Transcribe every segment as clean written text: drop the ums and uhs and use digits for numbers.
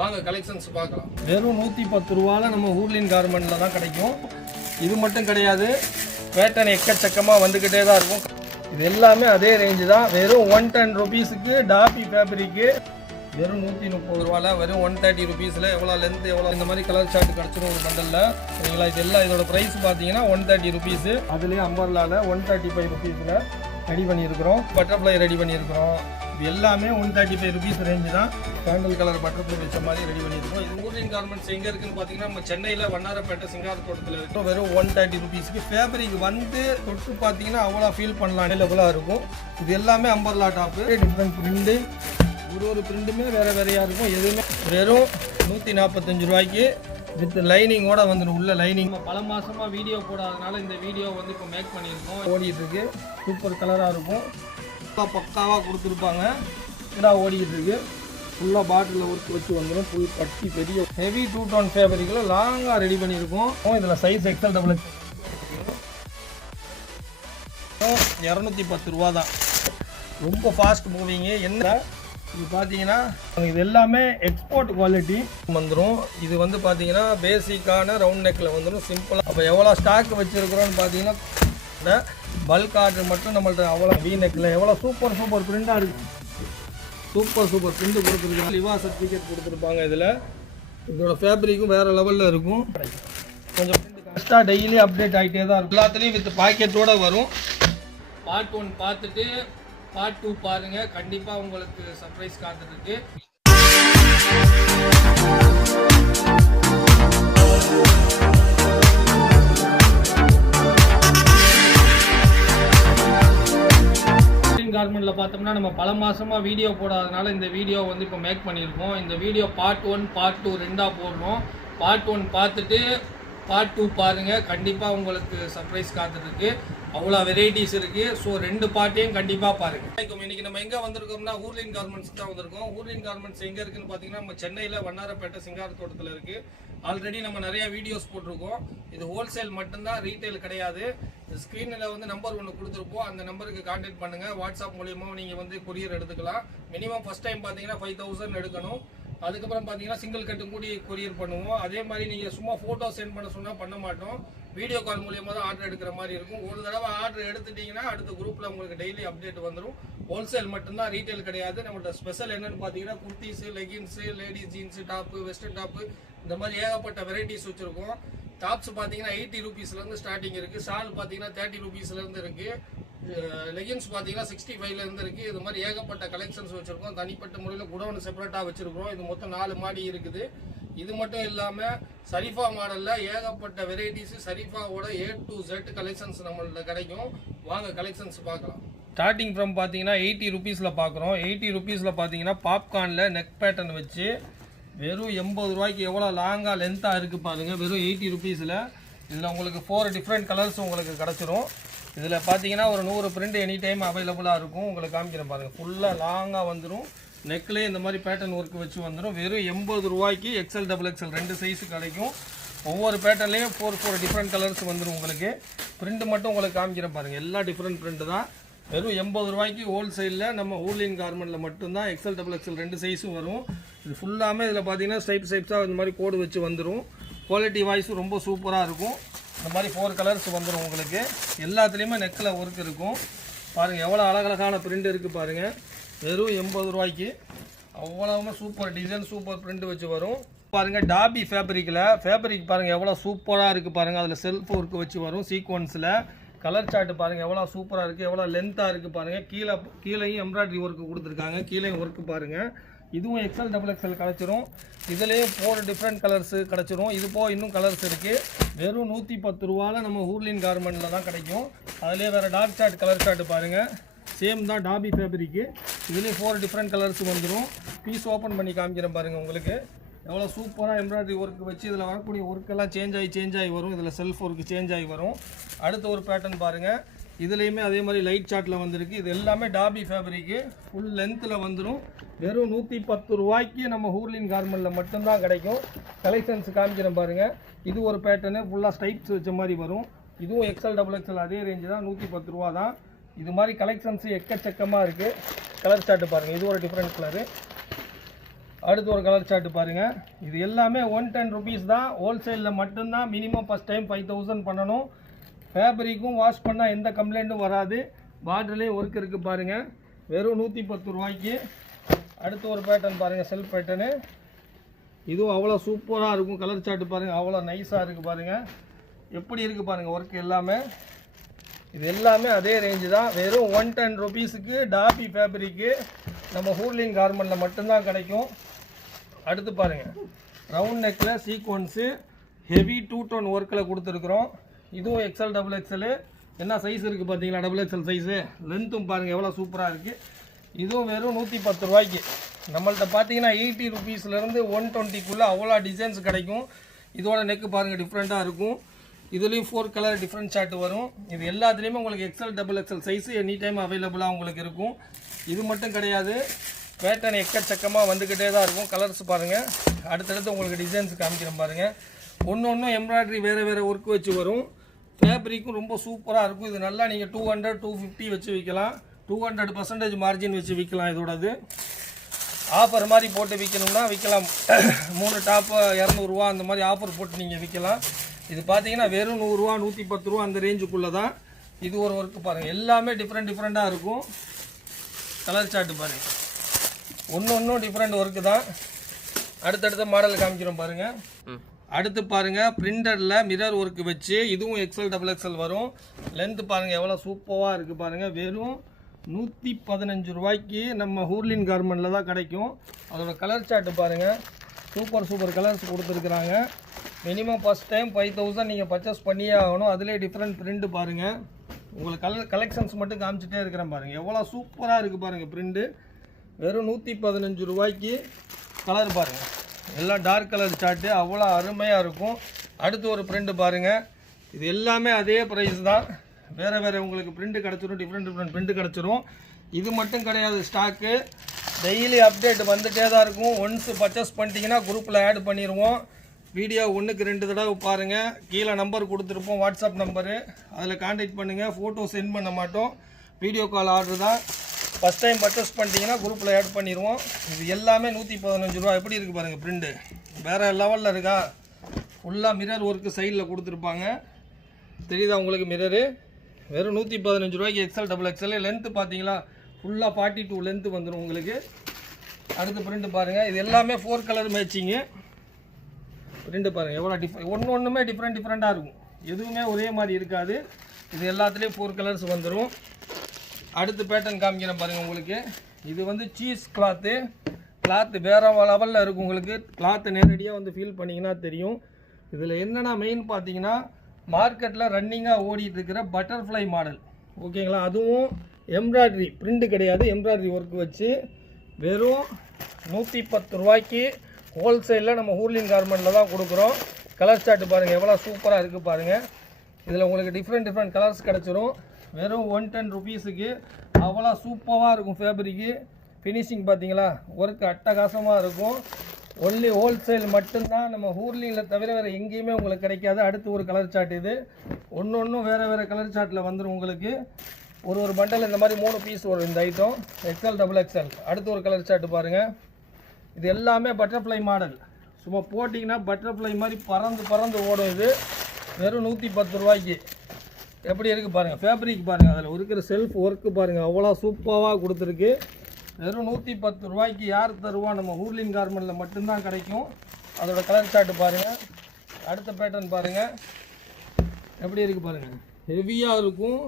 வாங்க கலெக்ஷன்ஸ் பார்க்கலாம். வெறும் 110 ரூபாயில் நம்ம ஊர்லின் கார்மெண்ட்டில் தான் கிடைக்கும். இது மட்டும் கிடையாது, பேட்டர்ன் எக்கச்சக்கமாக வந்துக்கிட்டே தான் இருக்கும். இது எல்லாமே அதே ரேஞ்சு தான். வெறும் 110 ருபீஸுக்கு டாபி ஃபேப்ரிக்கு வெறும் 130 ரூபாயில் வெறும் 130 ருபீஸில் எவ்வளோ லென்த் எவ்வளோ இந்த மாதிரி கலர் சார்ட் கிடச்சிரும் ஒரு பண்டலில். சரிங்களா? இது எல்லாம் இதோட ப்ரைஸ் பார்த்தீங்கன்னா 130 ருபீஸு. அதுலேயும் அம்பர்லாவில் 135 ருபீஸில் ரெடி பண்ணியிருக்கிறோம். பட்டர்ஃப்ளை ரெடி பண்ணியிருக்கிறோம். இது எல்லாமே 135 ருபீஸ் ரேஞ்சு தான். கேண்டல் கலர் பட்டர்ஃப்ளை வச்ச மாதிரி ரெடி பண்ணியிருக்கோம். இது ஊர்லின் கார்மெண்ட்ஸ் எங்கே இருக்குன்னு பார்த்தீங்கன்னா நம்ம சென்னையில் வண்ணாரப்பேட்டை சிங்காரத்தோட்டத்தில் இருக்கும். வெறும் 130 ருபீஸுக்கு ஃபேப்ரிக் வந்து தொட்டு பார்த்தீங்கன்னா அவ்வளோ ஃபீல் பண்ணலாம், அவைலபிளாக இருக்கும். இது எல்லாமே அம்பர்லா டாப்பு. டிஃப்ரெண்ட் பிரிண்டு, ஒரு பிரிண்டுமே வேறு வேறையாக இருக்கும். எதுவுமே வெறும் 145 ரூபாய்க்கு வித் லைனிங்கோட வந்துடும். உள்ள லைனிங் பல மாதமாக வீடியோ போடாதனால இந்த வீடியோ வந்து இப்போ மேக் பண்ணியிருக்கோம். ஓடிட்டு இருக்கு. சூப்பர் கலராக இருக்கும். பக்காவாக கொடுத்துருப்பாங்க. இதாக ஓடிக்கிட்டு இருக்கு. ஃபுல்லாக பாட்டிலில் ஒர்க் வச்சு வந்துடும். ஃபுல் கட்டி பெரிய ஹெவி 2 டோன் ஃபேப்ரிக்கில் லாங்காக ரெடி பண்ணியிருக்கோம். இதில் சைஸ் எக்ஸல் டபுள் எக்ஸல் 210 ரூபா தான். ரொம்ப ஃபாஸ்ட் மூவிங்கு. என்ன இது பார்த்தீங்கன்னா இது எல்லாமே எக்ஸ்போர்ட் குவாலிட்டி வந்துடும். இது வந்து பார்த்தீங்கன்னா பேசிக்கான ரவுண்ட் நெக்கில் வந்துடும், சிம்பிளாக. அப்போ எவ்வளோ ஸ்டாக் வச்சுருக்குறோன்னு பார்த்தீங்கன்னா பல்க் ஆர்டர் மட்டும் நம்மள்ட்ட அவ்வளோ வி நெக்கில் எவ்வளோ சூப்பர் பிரிண்டாக இருக்குது. சூப்பர் பிரிண்ட் கொடுத்துருக்காங்க. லிவா சர்டிஃபிகேட் கொடுத்துருப்பாங்க. இதில் இதோட ஃபேப்ரிக்கும் வேறு லெவலில் இருக்கும். கொஞ்சம் கரெக்டாக டெய்லி அப்டேட் ஆகிட்டே தான் இருக்கும். எல்லாத்துலேயும் வித் பாக்கெட்டோடு வரும். பார்ட் 1 பார்த்துட்டு பார்ட் 2 பாருங்க. கண்டிப்பா உங்களுக்கு சர்ப்ரைஸ் காத்துருக்கு. கார்மெண்ட்ல பார்த்தோம்னா நம்ம பல மாசமா வீடியோ போடாதனால இந்த வீடியோ வந்து இப்போ மேக் பண்ணியிருக்கோம். இந்த வீடியோ பார்ட் 1 பார்ட் 2 ரெண்டாக போடுறோம். பார்ட் 1 பார்த்துட்டு பார்ட் 2 பாருங்க. கண்டிப்பா உங்களுக்கு சர்ப்ரைஸ் காத்துருக்கு. அவ்வளோ வெரைட்டிஸ் இருக்குது. ஸோ 2 பார்ட்டையும் கண்டிப்பாக பாருங்கள். இன்றைக்கி நம்ம எங்கே வந்திருக்கோம்னா ஊர்லின் கார்மெண்ட்ஸ் தான் வந்திருக்கோம். ஊர்லின் கார்மெண்ட்ஸ் எங்கே இருக்குன்னு பார்த்தீங்கன்னா நம்ம சென்னையில் வண்ணாரப்பேட்டை சிங்காரத்தோட்டத்தில் இருக்குது. ஆல்ரெடி நம்ம நிறைய வீடியோஸ் போட்டிருக்கோம். இது ஹோல்சேல் மட்டும்தான், ரீட்டைல் கிடையாது. ஸ்க்ரீனில் வந்து நம்பர் 1 கொடுத்துருப்போம். அந்த நம்பருக்கு கான்டாக்ட் பண்ணுங்கள். வாட்ஸ்அப் மூலியமாக நீங்கள் வந்து கொரியர் எடுத்துக்கலாம். மினிமம் ஃபஸ்ட் டைம் பார்த்தீங்கன்னா 5000 எடுக்கணும். அதுக்கப்புறம் பார்த்தீங்கன்னா சிங்கிள் கட்டு கூடி கொரியர் பண்ணுவோம். அதே மாதிரி நீங்கள் சும்மா ஃபோட்டோ சென்ட் பண்ண சொன்னால் பண்ண மாட்டோம். வீடியோ கால் மூலியமாக தான் ஆர்டர் எடுக்கிற மாதிரி இருக்கும். ஒரு தடவை ஆர்டர் எடுத்துட்டிங்கன்னா அடுத்த குரூப்பில் உங்களுக்கு டெய்லி அப்டேட் வந்துடும். ஹோல்சேல் மட்டும்தான், ரீட்டைல் கிடையாது. நம்மள்ட்ட ஸ்பெஷல் என்னென்னு பார்த்தீங்கன்னா kurtis, leggings, ladies jeans, top, western top, இந்த மாதிரி ஏகப்பட்ட வெரைட்டிஸ் வச்சுருக்கோம். டாப்ஸ் பார்த்தீங்கன்னா 80 ருபீஸ்லேருந்து ஸ்டார்டிங் இருக்குது. ஷால் பார்த்தீங்கன்னா 30 ருபீஸ்லேருந்து இருக்குது. லெகின்ஸ் பார்த்தீங்கன்னா 65லேருந்து இருக்குது. இது மாதிரி ஏகப்பட்ட கலெக்ஷன்ஸ் வச்சுருக்கோம். தனிப்பட்ட முறையில் குடோன் செப்பரேட்டாக வச்சுருக்கோம். இது மொத்தம் 4 மாடி இருக்குது. இது மட்டும் இல்லாமல் சரிஃபா மாடலில் ஏகப்பட்ட வெரைட்டிஸு, சரிஃபாவோட A to Z கலெக்ஷன்ஸ் நம்மள்ட்ட கிடைக்கும். வாங்க கலெக்ஷன்ஸ் பார்க்கலாம். ஸ்டார்டிங் ஃப்ரம் பார்த்தீங்கன்னா 80 ருபீஸில் பார்க்குறோம். 80 ருபீஸில் பார்த்தீங்கன்னா பாப்கார்னில் நெக் பேட்டர்ன் வச்சு வெறும் 80 ரூபாய்க்கு எவ்வளோ லாங்காக லென்த்தாக இருக்குது பாருங்கள். வெறும் 80 ருபீஸில் இதில் உங்களுக்கு 4 டிஃப்ரெண்ட் கலர்ஸ் உங்களுக்கு கிடச்சிரும். இதில் பார்த்தீங்கன்னா ஒரு 100 பிரிண்ட் எனி டைம் அவைலபிளாக இருக்கும். உங்களுக்கு காமிக்கிறேன் பாருங்கள். ஃபுல்லாக லாங்காக வந்துடும். நெக்லேயே இந்த மாதிரி பேட்டர்ன் ஒர்க் வச்சு வந்துடும். வெறும் 80 ரூபாய்க்கு எக்ஸல் டபுள் எக்ஸல் 2 சைஸு கிடைக்கும். ஒவ்வொரு பேட்டர்ன்லேயும் 4 டிஃப்ரெண்ட் கலர்ஸ் வந்துடும். உங்களுக்கு பிரிண்ட் மட்டும் உங்களுக்கு காமிக்கிறேன் பாருங்கள். எல்லா டிஃப்ரெண்ட் பிரிண்ட் தான். வெறும் 80 ரூபாய்க்கு ஹோல்சேலில் நம்ம ஊர்லின் கார்மெண்ட்டில் மட்டும்தான் எக்ஸல் டபுள் எக்ஸல் 2 சைஸும் வரும். இது ஃபுல்லாமே இதில் பார்த்தீங்கன்னா ஸ்டைப்ஸாக இந்த மாதிரி கோடு வச்சு வந்துடும். குவாலிட்டி வாய்ஸும் ரொம்ப சூப்பராக இருக்கும். இந்த மாதிரி 4 கலர்ஸ் வந்துடும் உங்களுக்கு. எல்லாத்துலேயுமே நெக்கில் ஒர்க் இருக்கும். பாருங்கள் எவ்வளோ அழகழகான பிரிண்ட் இருக்குது பாருங்கள். வெறும் 80 ரூபாய்க்கு அவ்வளோவுமே சூப்பர் டிசைன், சூப்பர் பிரிண்ட் வச்சு வரும். பாருங்கள் டாபி ஃபேப்ரிக்கில் ஃபேப்ரிக் பாருங்கள் எவ்வளோ சூப்பராக இருக்குது பாருங்கள். அதில் செல்ஃப் ஒர்க் வச்சு வரும். சீக்வன்ஸில் கலர் சார்ட்டு பாருங்கள் எவ்வளோ சூப்பராக இருக்குது, எவ்வளோ லென்த்தாக இருக்குது பாருங்கள். கீழேயும் எம்ப்ராய்டரி ஒர்க்கு கொடுத்துருக்காங்க. கீழேயும் ஒர்க்கு பாருங்கள். இதுவும் எக்ஸல் டபுள் எக்ஸல் கிடச்சிரும். இதுலேயும் 4 டிஃப்ரெண்ட் கலர்ஸு கிடச்சிரும். இது போக இன்னும் கலர்ஸ் இருக்குது. வெறும் 110 ரூபாவில் நம்ம ஊர்லின் கார்மெண்ட்டில் தான் கிடைக்கும். அதிலே வேறு டார்க் சார்ட் கலர் சார்ட்டு பாருங்கள். சேம் தான் டாபி ஃபேப்ரிக்கு. இதுலேயும் 4 டிஃப்ரெண்ட் கலர்ஸ் வந்துடும். பீஸ் ஓப்பன் பண்ணி காமிக்கிறேன் பாருங்கள். உங்களுக்கு எவ்வளோ சூப்பராக எம்ப்ராய்டரி ஒர்க் வச்சு இதில் வரக்கூடிய ஒர்க்கெல்லாம் சேஞ்ச் ஆகி வரும். இதில் செல்ஃப் ஒர்க்கு சேஞ்ச் ஆகி வரும். அடுத்த ஒரு பேட்டர்ன் பாருங்கள். இதுலேயுமே அதே மாதிரி லைட் சார்ட்டில் வந்திருக்கு. இது எல்லாமே டாபி ஃபேப்ரிக்கு. ஃபுல் லென்த்தில் வந்துடும். வெறும் 110 ரூபாய்க்கு நம்ம ஊர்லின் கார்மெண்ட்டில் மட்டும்தான் கிடைக்கும். கலெக்ஷன்ஸ் காமிக்கிறேன் பாருங்கள். இது ஒரு பேட்டர்னு ஃபுல்லாக ஸ்டைப்ஸ் வச்ச மாதிரி வரும். இதுவும் எக்ஸல் டபுள் எக்ஸல் அதே ரேஞ்சு தான், 110 ரூபா தான். இது மாதிரி கலெக்ஷன்ஸ் எக்கச்சக்கமாக இருக்குது. கலர் சார்ட்டு பாருங்கள். இது ஒரு டிஃப்ரெண்ட் கலரு. அடுத்து ஒரு கலர் சார்ட் பாருங்கள். இது எல்லாமே 110 rupees தான். ஹோல்சேலில் மட்டும்தான். மினிமம் ஃபஸ்ட் டைம் 5000 பண்ணணும். ஃபேப்ரிக்கும் வாஷ் பண்ணால் எந்த கம்ப்ளைண்ட்டும் வராது. பார்டர்லேயே ஒர்க் இருக்குது பாருங்கள். வெறும் 110 ரூபாய்க்கு. அடுத்து ஒரு பேட்டர்ன் பாருங்கள், செல்ஃப் பேட்டர்னு. இதுவும் அவ்வளோ சூப்பராக இருக்கும். கலர் சார்ட் பாருங்கள், அவ்வளோ நைஸாக இருக்குது பாருங்கள். எப்படி இருக்குது பாருங்கள் ஒர்க் எல்லாமே. இது எல்லாமே அதே ரேஞ்சு தான். வெறும் 110 rupeesக்கு டாபி ஃபேப்ரிக்கு நம்ம ஹூர்லின் கார்மெண்ட்டில் மட்டும்தான் கிடைக்கும். அடுத்து பாருங்கள், ரவுண்ட் நெக்கில் சீக்வன்ஸு ஹெவி 2 tone ஒர்க்கில் கொடுத்துருக்குறோம். இதுவும் XL XXL. என்ன சைஸ் இருக்குது பார்த்தீங்களா, XXL சைஸு. லென்த்தும் பாருங்கள் எவ்வளோ சூப்பராக இருக்குது. இதுவும் வெறும் 110 ரூபாய்க்கு. நம்மள்கிட்ட பார்த்தீங்கன்னா 80 rupeesலேருந்து 120க்குள்ளே அவ்வளோ டிசைன்ஸ் கிடைக்கும். இதோட நெக்கு பாருங்கள் டிஃப்ரெண்ட்டாக இருக்கும். இதுலேயும் 4 கலர் டிஃப்ரெண்ட் சார்ட் வரும். இது எல்லாத்துலேயுமே உங்களுக்கு XL XXL size any time அவைலபிளாக உங்களுக்கு இருக்கும். இது மட்டும் கிடையாது, பேட்டர்ன் எக்கச்சக்கமாக வந்துக்கிட்டே தான் இருக்கும். கலர்ஸ் பாருங்கள், அடுத்தடுத்து உங்களுக்கு டிசைன்ஸ் காமிக்கிறேன் பாருங்கள். ஒன்று எம்ப்ராய்டரி வேறு ஒர்க் வச்சு வரும். ஃபேப்ரிக்கும் ரொம்ப சூப்பராக இருக்கும். இது நல்லா நீங்கள் 200 250 வச்சு விற்கலாம். 200% மார்ஜின் வச்சு விற்கலாம். இதோடது ஆஃபர் மாதிரி போட்டு விற்கணும்னா விற்கலாம். 3 டாப்பு 200 ரூபா அந்த மாதிரி ஆஃபர் போட்டு நீங்கள் விற்கலாம். இது பார்த்தீங்கன்னா வெறும் 100 ரூபா 110 ரூபா அந்த ரேஞ்சுக்குள்ளே தான். இது ஒரு ஒர்க்கு பாருங்கள், எல்லாமே டிஃப்ரெண்ட்டாக இருக்கும். கலர் சார்ட்டு பாருங்கள், ஒன்றும் டிஃப்ரெண்ட் ஒர்க்கு தான். அடுத்தடுத்த மாடல் காமிக்கிறோம் பாருங்கள். அடுத்து பாருங்கள், பிரிண்டரில் மிரர் ஒர்க்கு வச்சு இதுவும் XL XXL வரும். லென்த்து பாருங்கள் எவ்வளோ சூப்பராக இருக்குது பாருங்கள். வெறும் 115 ரூபாய்க்கு நம்ம ஹூர்லின் கார்மெண்ட்டில் தான் கிடைக்கும். அதோட கலர் சார்ட்டு பாருங்கள், சூப்பர் கலர்ஸ் கொடுத்துருக்குறாங்க. மினிமம் ஃபஸ்ட் டைம் 5000 நீங்கள் பர்ச்சேஸ் பண்ணியே ஆகணும். அதிலே டிஃப்ரெண்ட் பிரிண்ட்டு பாருங்கள். உங்களுக்கு கலெக்ஷன்ஸ் மட்டும் காமிச்சிட்டே இருக்கிறேன் பாருங்கள். எவ்வளோ சூப்பராக இருக்குது பாருங்கள் பிரிண்ட்டு. வெறும் 115 ரூபாய்க்கு. கலர் பாருங்கள், எல்லாம் டார்க் கலர் சார்ட்டு, அவ்வளோ அருமையாக இருக்கும். அடுத்து ஒரு பிரிண்ட் பாருங்கள். இது எல்லாமே அதே ப்ரைஸ் தான். வேறு உங்களுக்கு பிரிண்ட் கிடச்சிரும், டிஃப்ரெண்ட் பிரிண்ட் கிடச்சிரும். இது மட்டும் கிடையாது, ஸ்டாக்கு டெய்லி அப்டேட் வந்துகிட்டே தான் இருக்கும். ஒன்ஸ் பர்ச்சேஸ் பண்ணிட்டீங்கன்னா குரூப்பில் ஆட் பண்ணிடுவோம். வீடியோ 1க்கு 2 தடவை பாருங்கள். கீழே நம்பர் கொடுத்துருப்போம், வாட்ஸ்அப் நம்பரு. அதில் கான்டாக்ட் பண்ணுங்கள். ஃபோட்டோ சென்ட் பண்ண மாட்டோம், வீடியோ கால் ஆர்டர் தான். ஃபஸ்ட் டைம் பர்ச்சேஸ் பண்ணிட்டீங்கன்னா குரூப்பில் ஆட் பண்ணிடுவோம். இது எல்லாமே 115 ரூபா. எப்படி இருக்குது பாருங்கள் பிரிண்ட்டு, வேறு லெவலில் இருக்கா. ஃபுல்லாக மிரர் ஒர்க்கு சைடில் கொடுத்துருப்பாங்க, தெரியுதா உங்களுக்கு மிரரு. வெறும் 115 ரூபாய்க்கு XL XXL. லென்த்து பார்த்தீங்களா, ஃபுல்லாக 42 லென்த்து வந்துடும் உங்களுக்கு. அடுத்து பிரிண்ட்டு பாருங்கள், இது எல்லாமே 4 கலர் மேட்சிங்கு. பிரிண்ட்டு பாருங்கள் எவ்வளோ ஒன்றுமே டிஃப்ரெண்ட்டாக இருக்கும். எதுவுமே ஒரே மாதிரி இருக்காது. இது எல்லாத்துலேயும் 4 கலர்ஸ் வந்துடும். அடுத்து பேட்டர்ன் காமிக்கிறேன் பாருங்கள் உங்களுக்கு. இது வந்து சீஸ் கிளாத்து வேறு லெவலில் இருக்கும் உங்களுக்கு. கிளாத்து நேரடியாக வந்து ஃபீல் பண்ணிங்கன்னா தெரியும். இதில் என்னென்னா மெயின் பார்த்தீங்கன்னா, மார்க்கெட்டில் ரன்னிங்காக ஓடிட்டு இருக்கிற பட்டர்ஃப்ளை மாடல், ஓகேங்களா. அதுவும் எம்ப்ராய்டரி பிரிண்ட்டு கிடையாது, எம்ப்ராய்டரி ஒர்க் வச்சு வெறும் 110 ரூபாய்க்கு ஹோல்சேலில் நம்ம ஹூர்லின் கார்மெண்ட்டில் தான் கொடுக்குறோம். கலர் சார்ட்டு பாருங்கள் எவ்வளோ சூப்பராக இருக்குது பாருங்கள். இதில் உங்களுக்கு டிஃப்ரெண்ட் கலர்ஸ் கிடச்சிரும். வெறும் 110 rupeesக்கு அவ்வளோ சூப்பராக இருக்கும். ஃபேப்ரிக்கு ஃபினிஷிங் பார்த்தீங்களா, ஒர்க் அட்டகாசமாக இருக்கும். ஒன்லி ஹோல்சேல் மட்டும்தான் நம்ம ஹூர்லினில் தவிர வேறு எங்கேயுமே உங்களுக்கு கிடைக்காது. அடுத்து ஒரு கலர் சார்ட். இது ஒன்று வேறு கலர் சார்ட்டில் வந்துடும் உங்களுக்கு. ஒரு பண்டல் இந்த மாதிரி 3 பீஸ் வரும் இந்த ஐட்டம், XL XXL. அடுத்து ஒரு கலர் சார்ட்டு பாருங்கள். இது எல்லாமே பட்டர்ஃப்ளை மாடல். சும்மா போட்டிங்கன்னா பட்டர்ஃப்ளை மாதிரி பறந்து ஓடும். இது வெறும் 110 ரூபாய்க்கு. எப்படி இருக்குது பாருங்கள், ஃபேப்ரிக் பாருங்கள், அதில் இருக்கிற செல்ஃப் ஒர்க்கு பாருங்கள், அவ்வளோ சூப்பராக கொடுத்துருக்கு. வெறும் 110 ரூபாய்க்கு யார் தருவா, நம்ம ஹூர்லின் கார்மெண்ட்டில் மட்டும்தான் கிடைக்கும். அதோட கலர் சார்ட்டு பாருங்கள். அடுத்த பேட்டர்ன் பாருங்கள் எப்படி இருக்குது பாருங்கள், ஹெவியாக இருக்கும்.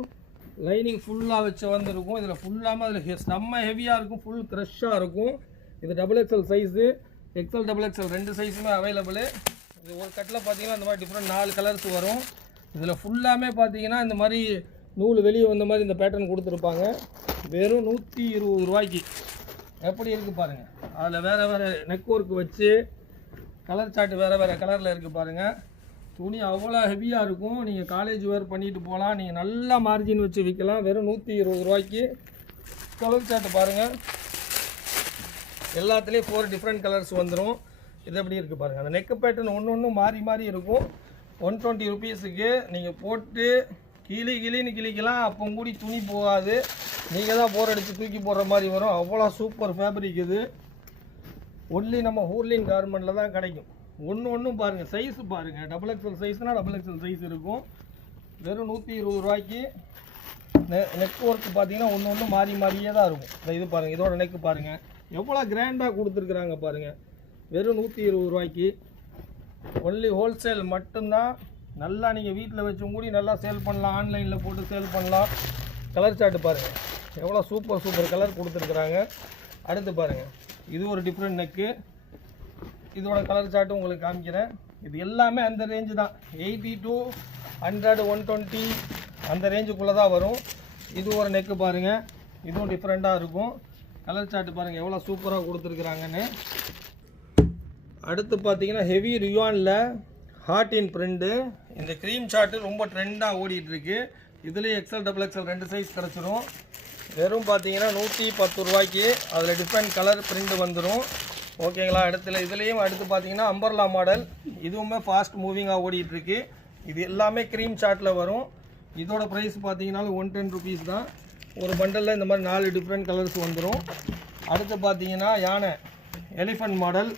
லைனிங் ஃபுல்லாக வச்சு வந்துருக்கும். இதில் ஃபுல்லாமல் அதில் செம்ம ஹெவியாக இருக்கும், ஃபுல் க்ரஷ்ஷாக இருக்கும். இது XXL சைஸு, XL XXL 2 சைஸுமே அவைலபிள். இது ஒரு கட்டில் பார்த்தீங்கன்னா இந்த மாதிரி டிஃப்ரெண்ட் 4 கலர்ஸ் வரும். இதில் ஃபுல்லாமே பார்த்தீங்கன்னா இந்த மாதிரி நூல் வெளியே வந்த மாதிரி இந்த பேட்டர்ன் கொடுத்துருப்பாங்க. வெறும் 120 ரூபாய்க்கு. எப்படி இருக்குது பாருங்கள், அதில் வேறு நெக் ஒர்க் வச்சு கலர் சார்ட்டு வேறு கலரில் இருக்குது பாருங்கள். துணி அவ்வளோ ஹெவியாக இருக்கும். நீங்கள் காலேஜ் வேர் பண்ணிட்டு போகலாம், நீங்கள் நல்லா மார்ஜின் வச்சு விற்கலாம். வெறும் 120 ரூபாய்க்கு. கலர் சார்ட்டு பாருங்கள், எல்லாத்துலேயும் 4 டிஃப்ரெண்ட் கலர்ஸ் வந்துடும். இது எப்படி இருக்குது பாருங்கள். அந்த நெக்கு பேட்டர்ன் ஒன்று மாறி இருக்கும். 120 rupeesக்கு நீங்கள் போட்டு கிளின்னு கிளிக்கலாம். அப்போ கூடி துணி போகாது, நீங்கள் தான் போர் அடித்து தூக்கி போடுற மாதிரி வரும். அவ்வளோ சூப்பர் ஃபேப்ரிக் இது. ஒன்லி நம்ம ஹூர்லின் கார்மெண்ட்டில் தான் கிடைக்கும். ஒன்றும் பாருங்கள், சைஸு பாருங்கள். XXL சைஸ்னால் XXL சைஸ் இருக்கும். வெறும் 120 ரூபாய்க்கு. நெக் ஒர்க் பார்த்தீங்கன்னா ஒன்று மாறியே தான் இருக்கும். இது பாருங்கள், இதோட நெக்கு பாருங்கள் எவ்வளோ கிராண்டாக கொடுத்துருக்குறாங்க பாருங்கள். வெறும் 120 ரூபாய்க்கு. ஒன்லி ஹோல்சேல் மட்டும்தான். நல்லா நீங்கள் வீட்டில் வச்சும் கூடி நல்லா சேல் பண்ணலாம், ஆன்லைனில் போட்டு சேல் பண்ணலாம். கலர் சார்ட்டு பாருங்கள் எவ்வளோ சூப்பர் கலர் கொடுத்துருக்குறாங்க. அடுத்து பாருங்கள், இது ஒரு டிஃப்ரெண்ட் நெக்கு. இதோட கலர் சார்ட்டு உங்களுக்கு காமிக்கிறேன். இது எல்லாமே அந்த ரேஞ்சு தான். 80 to 100, 120 அந்த ரேஞ்சுக்குள்ளே தான் வரும். இது ஒரு நெக்கு பாருங்கள், இதுவும் டிஃப்ரெண்ட்டாக இருக்கும். கலர் சார்ட்டு பாருங்கள் எவ்வளோ சூப்பராக கொடுத்துருக்குறாங்கன்னு. அடுத்து பார்த்தீங்கன்னா ஹெவி ரியானில் ஹார்ட் இன் பிரிண்ட்டு. இந்த க்ரீம் சார்ட்டு ரொம்ப ட்ரெண்டாக ஓடிட்டுருக்கு. இதுலேயும் XL XXL 2 சைஸ் கிடச்சிரும். வெறும் பார்த்தீங்கன்னா 110 ரூபாய்க்கு. அதில் டிஃப்ரெண்ட் கலர் பிரிண்ட் வந்துடும். ஓகேங்களா. இதுலேயும் அடுத்து பார்த்தீங்கன்னா அம்பர்லா மாடல். இதுவுமே ஃபாஸ்ட் மூவிங்காக ஓடிட்டுருக்கு. இது எல்லாமே க்ரீம் சார்ட்டில் வரும். இதோட ப்ரைஸ் பார்த்தீங்கன்னாலும் 110 ருபீஸ் தான். ஒரு பண்டலில் இந்த மாதிரி 4 டிஃப்ரெண்ட் கலர்ஸ் வந்துடும். அடுத்து பார்த்தீங்கன்னா யானை எலிஃபண்ட் மாடல்.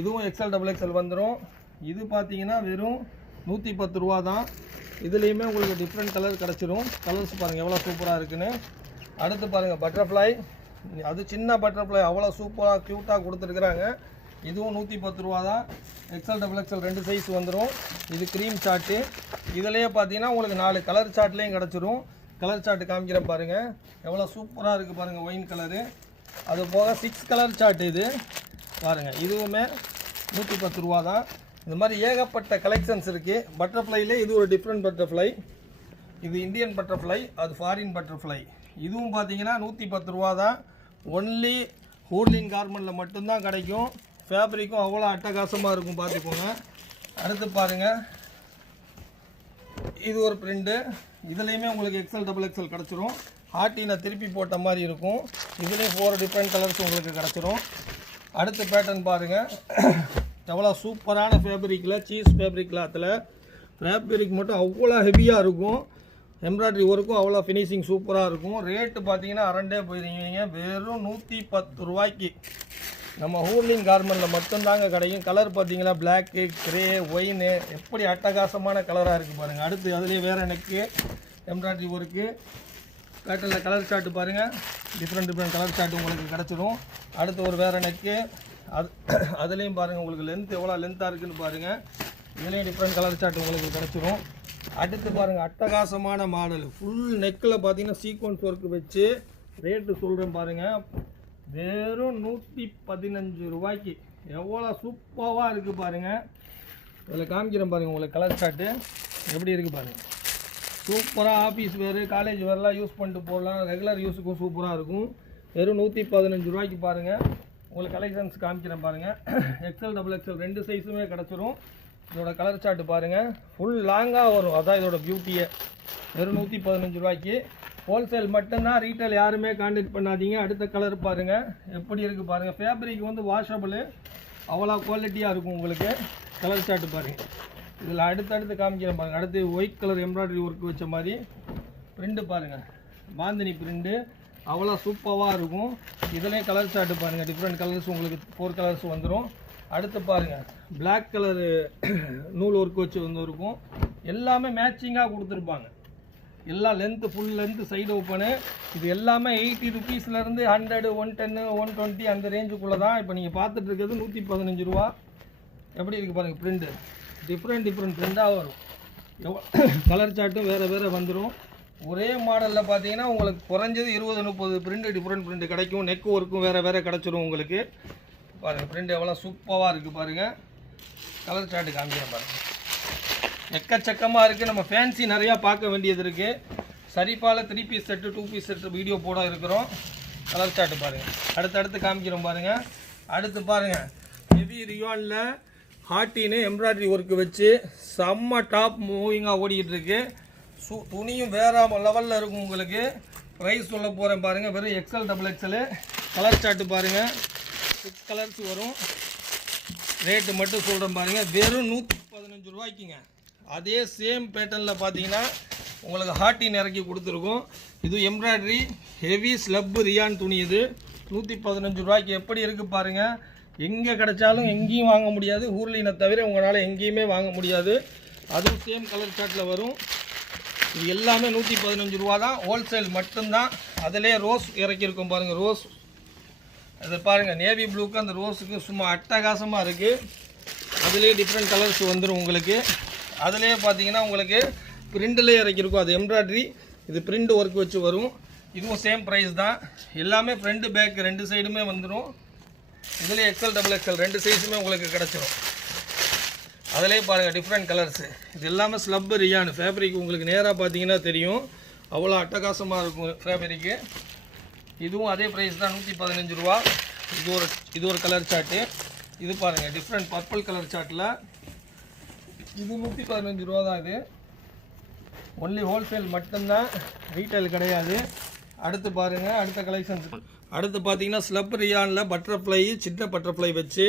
இதுவும் XL XXL வந்துடும். இது பார்த்தீங்கன்னா வெறும் 110 ரூபா தான். இதுலேயுமே உங்களுக்கு டிஃப்ரெண்ட் கலர் கிடச்சிரும். கலர்ஸ் பாருங்கள் எவ்வளோ சூப்பராக இருக்குன்னு. அடுத்து பாருங்கள் பட்டர்ஃப்ளை. அது சின்ன பட்டர்ஃப்ளை அவ்வளோ சூப்பராக க்யூட்டாக கொடுத்துருக்குறாங்க. இதுவும் 110 ரூபா தான். XL XXL 2 சைஸ் வந்துடும். இது க்ரீம் சார்ட்டு. இதிலேயே பார்த்தீங்கன்னா உங்களுக்கு 4 கலர் சார்ட்லேயும் கிடச்சிரும். கலர் சார்ட்டு காமிக்கிறேன் பாருங்கள் எவ்வளோ சூப்பராக இருக்குது பாருங்கள். Wine colour. அது போக 6 கலர் சார்ட் இது பாருங்கள். இதுவுமே 110 ரூபா தான். இந்த மாதிரி ஏகப்பட்ட கலெக்ஷன்ஸ் இருக்குது. பட்டர்ஃப்ளைலே இது ஒரு டிஃப்ரெண்ட் பட்டர்ஃப்ளை. இது இந்தியன் பட்டர்ஃப்ளை, அது ஃபாரின் பட்டர்ஃப்ளை. இதுவும் பார்த்தீங்கன்னா 110 ரூபா தான். ஒன்லி ஹூர்லின் கார்மெண்ட்டில் மட்டும்தான் கிடைக்கும். ஃபேப்ரிக்கும் அவ்வளோ அட்டகாசமாக இருக்கும், பார்த்துக்கோங்க. அடுத்து பாருங்கள், இது ஒரு பிரிண்ட்டு. இதுலேயுமே உங்களுக்கு XL XXL கிடச்சிரும். ஹார்ட்டினை திருப்பி போட்ட மாதிரி இருக்கும். இதுலேயும் 4 டிஃப்ரெண்ட் கலர்ஸ் உங்களுக்கு கிடச்சிரும். அடுத்த பேட்டர்ன் பாருங்கள் எவ்வளோ சூப்பரான ஃபேப்ரிக்கில், சீஸ் ஃபேப்ரிக் கிளாத்தில். ஃபேப்ரிக் மட்டும் அவ்வளோ ஹெவியாக இருக்கும். எம்ப்ராய்டரி ஒர்க்கும் அவ்வளோ ஃபினிஷிங் சூப்பராக இருக்கும். ரேட்டு பார்த்தீங்கன்னா அரண்டே போயிருவீங்க. வெறும் 110 ரூபாய்க்கு நம்ம ஹூர்லின் கார்மெண்ட்டில் மட்டும்தாங்க கிடைக்கும். கலர் பார்த்தீங்களா, பிளாக்கு, கிரே, ஒயின்னு எப்படி அட்டகாசமான கலராக இருக்குது பாருங்கள். அடுத்து அதுலேயே வேறு நெக்கு எம்ப்ராய்டரி ஒர்க்கு பேட்டர்னில் கலர் சார்ட்டு பாருங்கள். டிஃப்ரெண்ட் கலர் சார்ட்டு உங்களுக்கு கிடச்சிரும். அடுத்து ஒரு வேறு நெக்கு. அதுலேயும் பாருங்கள் உங்களுக்கு லென்த் எவ்வளோ லென்த்தாக இருக்குதுன்னு பாருங்கள். இதுலேயும் டிஃப்ரெண்ட் கலர் சார்ட் உங்களுக்கு கிடச்சிரும். அடுத்து பாருங்கள் அட்டகாசமான மாடல். ஃபுல் நெக்கில் பார்த்தீங்கன்னா சீக்வன்ஸ் ஒர்க்கு வச்சு ரேட்டு சொல்கிறேன் பாருங்கள். வெறும் 115 ரூபாய்க்கு. எவ்வளோ சூப்பராக இருக்குது பாருங்கள். இதில் காமிக்கிறேன் பாருங்கள் உங்களுக்கு கலர் சார்ட்டு எப்படி இருக்குது பாருங்கள். சூப்பராக ஆஃபீஸ் வேறு, காலேஜ் வேறுலாம் யூஸ் பண்ணிட்டு போடலாம். ரெகுலர் யூஸுக்கும் சூப்பராக இருக்கும். வெறும் 115 ரூபாய்க்கு பாருங்கள். உங்களுக்கு கலெக்ஷன்ஸ் காமிக்கிறேன் பாருங்கள். XL XXL 2 சைஸுமே கிடச்சிரும். இதோட கலர் சார்ட்டு பாருங்கள் ஃபுல் லாங்காக வரும். அதான் இதோட பியூட்டியை. வெறும் 115 ரூபாய்க்கு. ஹோல்சேல் மட்டும்தான், ரீட்டைல் யாருமே கான்டாக்ட் பண்ணாதீங்க. அடுத்த கலர் பாருங்கள் எப்படி இருக்குது பாருங்கள். ஃபேப்ரிக் வந்து வாஷபிள், அவ்வளோ குவாலிட்டியாக இருக்கும் உங்களுக்கு. கலர் சார்ட்டு பாருங்கள். இதில் அடுத்தடுத்து காமிக்கிறேன் பாருங்கள். அடுத்து ஒயிட் கலர் எம்ப்ராய்டரி ஒர்க் வச்ச மாதிரி பிரிண்ட்டு பாருங்கள். பாந்தினி பிரிண்ட்டு அவ்வளோ சூப்பராக இருக்கும். இதுலேயும் கலர் சார்ட்டு பாருங்கள். டிஃப்ரெண்ட் கலர்ஸ் உங்களுக்கு 4 கலர்ஸ் வந்துடும். அடுத்து பாருங்கள் பிளாக் கலரு நூல் ஒர்க் வச்சு இருக்கும். எல்லாமே மேட்சிங்காக கொடுத்துருப்பாங்க. எல்லாம் length full length side open. இது எல்லாமே 80 ருபீஸ்லேருந்து 100, 110, 120 அந்த ரேஞ்சுக்குள்ளே தான். இப்போ நீங்கள் பார்த்துட்டு இருக்கிறது 115 ரூபா. எப்படி இருக்குது பாருங்கள் பிரிண்ட்டு. டிஃப்ரெண்ட் பிரிண்டாக வரும். கலர் சார்ட்டும் வேறு வந்துடும். ஒரே மாடலில் பார்த்தீங்கன்னா உங்களுக்கு குறைஞ்சது 20-30 பிரிண்ட் டிஃப்ரெண்ட் பிரிண்ட் கிடைக்கும். நெக் ஒர்க்கும் வேறு கிடச்சிரும் உங்களுக்கு. பாருங்கள் பிரிண்ட் எவ்வளோ சூப்பராக இருக்குது பாருங்கள். கலர் சார்ட்டு காமிக்கிறேன் பாருங்கள். எக்கச்சக்கமாக இருக்குது. நம்ம ஃபேன்சி நிறையா பார்க்க வேண்டியது இருக்குது. சரிப்பால் 3 piece set 2 piece set video போட இருக்கிறோம். கலர் சார்ட்டு பாருங்கள். அடுத்தடுத்து காமிக்கிறோம் பாருங்கள். அடுத்து பாருங்கள் ஹெவி ரியானில் ஹார்ட்டின்னு எம்ப்ராய்டரி ஒர்க்கு வச்சு செம்ம டாப் மூவிங்காக ஓடிக்கிட்டு இருக்கு. துணியும் வேறு லெவலில் இருக்கும் உங்களுக்கு. ப்ரைஸ் சொல்ல போகிறேன் பாருங்கள். வெறும் XL XXL. கலர் சார்ட்டு பாருங்கள் 6 கலர்ஸ் வரும். ரேட்டு மட்டும் சொல்கிறேன் பாருங்கள். வெறும் 115 ரூபாய்க்குங்க. அதே சேம் பேட்டர்னில் பார்த்தீங்கன்னா உங்களுக்கு ஹார்ட்டின் இறக்கி கொடுத்துருக்கோம். இது எம்ப்ராய்டரி ஹெவி ஸ்லப் ரியான் துணி. இது 115 ரூபாய்க்கு எப்படி இருக்குது பாருங்கள். எங்கே கிடைச்சாலும் எங்கேயும் வாங்க முடியாது, ஊர்லினை தவிர உங்களால் எங்கேயுமே வாங்க முடியாது. அதுவும் சேம் கலர் சார்ட்டில் வரும். இது எல்லாமே 115 ரூபா தான், ஹோல்சேல் மட்டும்தான். அதிலே ரோஸ் இறக்கியிருக்கோம் பாருங்கள், ரோஸ் அதை பாருங்கள், நேவி ப்ளூக்கு அந்த ரோஸுக்கு சும்மா அட்டகாசமாக இருக்குது. அதுலேயே டிஃப்ரெண்ட் கலர்ஸ் வந்துடும் உங்களுக்கு. அதிலே பார்த்தீங்கன்னா உங்களுக்கு பிரிண்டிலே இறக்கியிருக்கும், அது எம்ப்ராய்டரி, இது பிரிண்ட் ஒர்க் வச்சு வரும். இதுவும் சேம் ப்ரைஸ் தான். எல்லாமே ஃப்ரண்ட் பேக் 2 சைடுமே வந்துடும். இதில் XL XXL 2 சைஸுமே உங்களுக்கு கிடச்சிரும். அதிலே பாருங்கள் டிஃப்ரெண்ட் கலர்ஸு. இது எல்லாமே ஸ்லப் ரியான் ஃபேப்ரிக். உங்களுக்கு நேராக பார்த்தீங்கன்னா தெரியும், அவ்வளோ அட்டகாசமாக இருக்கும் ஃபேப்ரிக்கு. இதுவும் அதே ப்ரைஸ் தான், 115 ரூபா. இது ஒரு கலர் சார்ட்டு. இது பாருங்கள் டிஃப்ரெண்ட் பர்பிள் கலர் சார்ட்டில், இது 115 ரூபா தான். இது ஒன்லி ஹோல்சேல் மட்டும்தான், ரீட்டைல் கிடையாது. அடுத்து பாருங்கள் அடுத்த கலெக்ஷன்ஸ். அடுத்து பார்த்தீங்கன்னா ஸ்லப் ரியானில் பட்டர்ஃப்ளை, சின்ன பட்டர்ஃப்ளை வச்சு,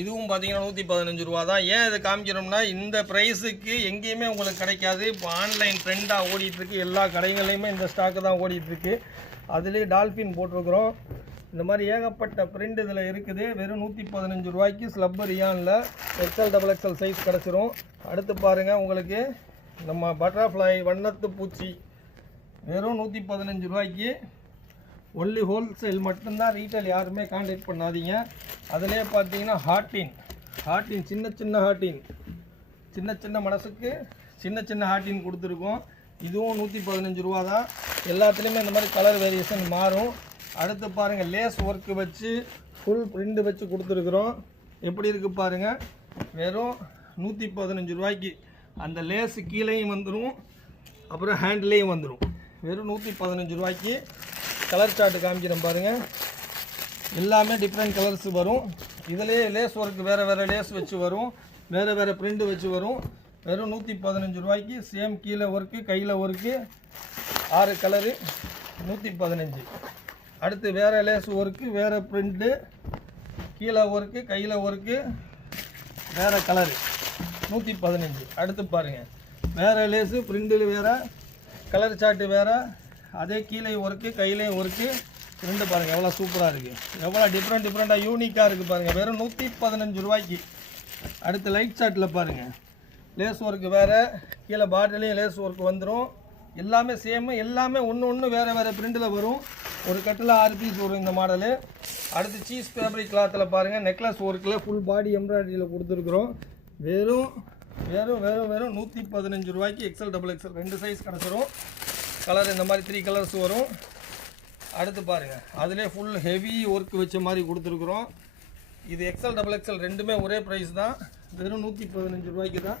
இதுவும் பார்த்தீங்கன்னா 115 ரூபா தான். ஏன் இதை காமிக்கிறோம்னா, இந்த ப்ரைஸுக்கு எங்கேயுமே உங்களுக்கு கிடைக்காது. இப்போ ஆன்லைன் ட்ரெண்டாக ஓடிட்டுருக்கு, எல்லா கடைகள்லையுமே இந்த ஸ்டாக்கு தான் ஓடிட்டுருக்கு. அதுலேயே டால்ஃபின் போட்டிருக்கிறோம். இந்த மாதிரி ஏகப்பட்ட பிரிண்ட் இதில் இருக்குது. வெறும் 115 ரூபாய்க்கு ஸ்லப் ரியானில் XL XXL சைஸ் கிடச்சிரும். அடுத்து பாருங்கள் உங்களுக்கு நம்ம பட்டர்ஃப்ளை வண்ணத்து பூச்சி, வெறும் 115 ரூபாய்க்கு. ஒன்லி ஹோல்சேல் மட்டும்தான், ரீட்டைல் யாருமே கான்டாக்ட் பண்ணாதீங்க. அதிலே பார்த்தீங்கன்னா ஹார்டின் சின்ன ஹார்டின், சின்ன மனசுக்கு சின்ன ஹார்டின் கொடுத்துருக்கோம். இதுவும் 115 ரூபா தான். எல்லாத்துலேயுமே இந்த மாதிரி கலர் வேரியேஷன் மாறும். அடுத்து பாருங்கள் லேஸ் ஒர்க்கு வச்சு ஃபுல் பிரிண்ட் வச்சு கொடுத்துருக்குறோம். எப்படி இருக்குது பாருங்கள், வெறும் 115 ரூபாய்க்கு. அந்த லேஸு கீழேயும் வந்துடும், அப்புறம் ஹேண்ட்லேயும் வந்துடும். வெறும் 115 ரூபாய்க்கு. கலர் சார்ட்டு காமிக்கிறேன் பாருங்கள், எல்லாமே டிஃப்ரெண்ட் கலர்ஸ் வரும். இதிலே லேஸ் ஒர்க்கு வேறு லேஸ் வச்சு வரும், வேறு பிரிண்ட் வச்சு வரும். வெறும் 115 ரூபாய்க்கு. சேம் கீழே ஒர்க்கு, கையில் ஒர்க்கு, 6 கலரு, 115. அடுத்து வேறு லேஸ் ஒர்க்கு, வேறு பிரிண்ட்டு, கீழே ஒர்க்கு, கையில் ஒர்க்கு, வேறு கலரு, 115. அடுத்து பாருங்கள் வேறு லேஸு, பிரிண்டில் வேறு, கலர் சார்ட்டு வேறு, அதே கீழே ஒர்க்கு, கையிலே ஒர்க்கு, பிரிண்டு பாருங்கள் எவ்வளோ சூப்பராக இருக்குது, எவ்வளோ டிஃப்ரெண்ட்டாக யூனிக்காக இருக்குது பாருங்கள். வெறும் 115 ரூபாய்க்கு. அடுத்து லைட் சார்ட்டில் பாருங்கள், லேஸ் ஒர்க்கு வேறு, கீழே பாட்டிலையும் லேஸ் ஒர்க் வந்துடும். எல்லாமே சேமு, எல்லாமே ஒன்று வேறு பிரிண்டில் வரும். ஒரு கட்டில் 6 பீஸ் வரும் இந்த மாடலு. அடுத்து சீஸ் ஃபேப்ரிக் கிளாத்தில் பாருங்கள், நெக்லஸ் ஒர்க்கில் ஃபுல் பாடி எம்ப்ராய்டரியில் கொடுத்துருக்குறோம். வெறும் 115 ரூபாய்க்கு. XL XXL 2 சைஸ் கிடச்சிரும். கலர் இந்த மாதிரி 3 கலர்ஸ் வரும். அடுத்து பாருங்கள் அதிலே ஃபுல் ஹெவி ஒர்க் வச்ச மாதிரி கொடுத்துருக்குறோம். இது XL XXL ரெண்டுமே ஒரே ப்ரைஸ் தான், வெறும் 115 ரூபாய்க்கு தான்.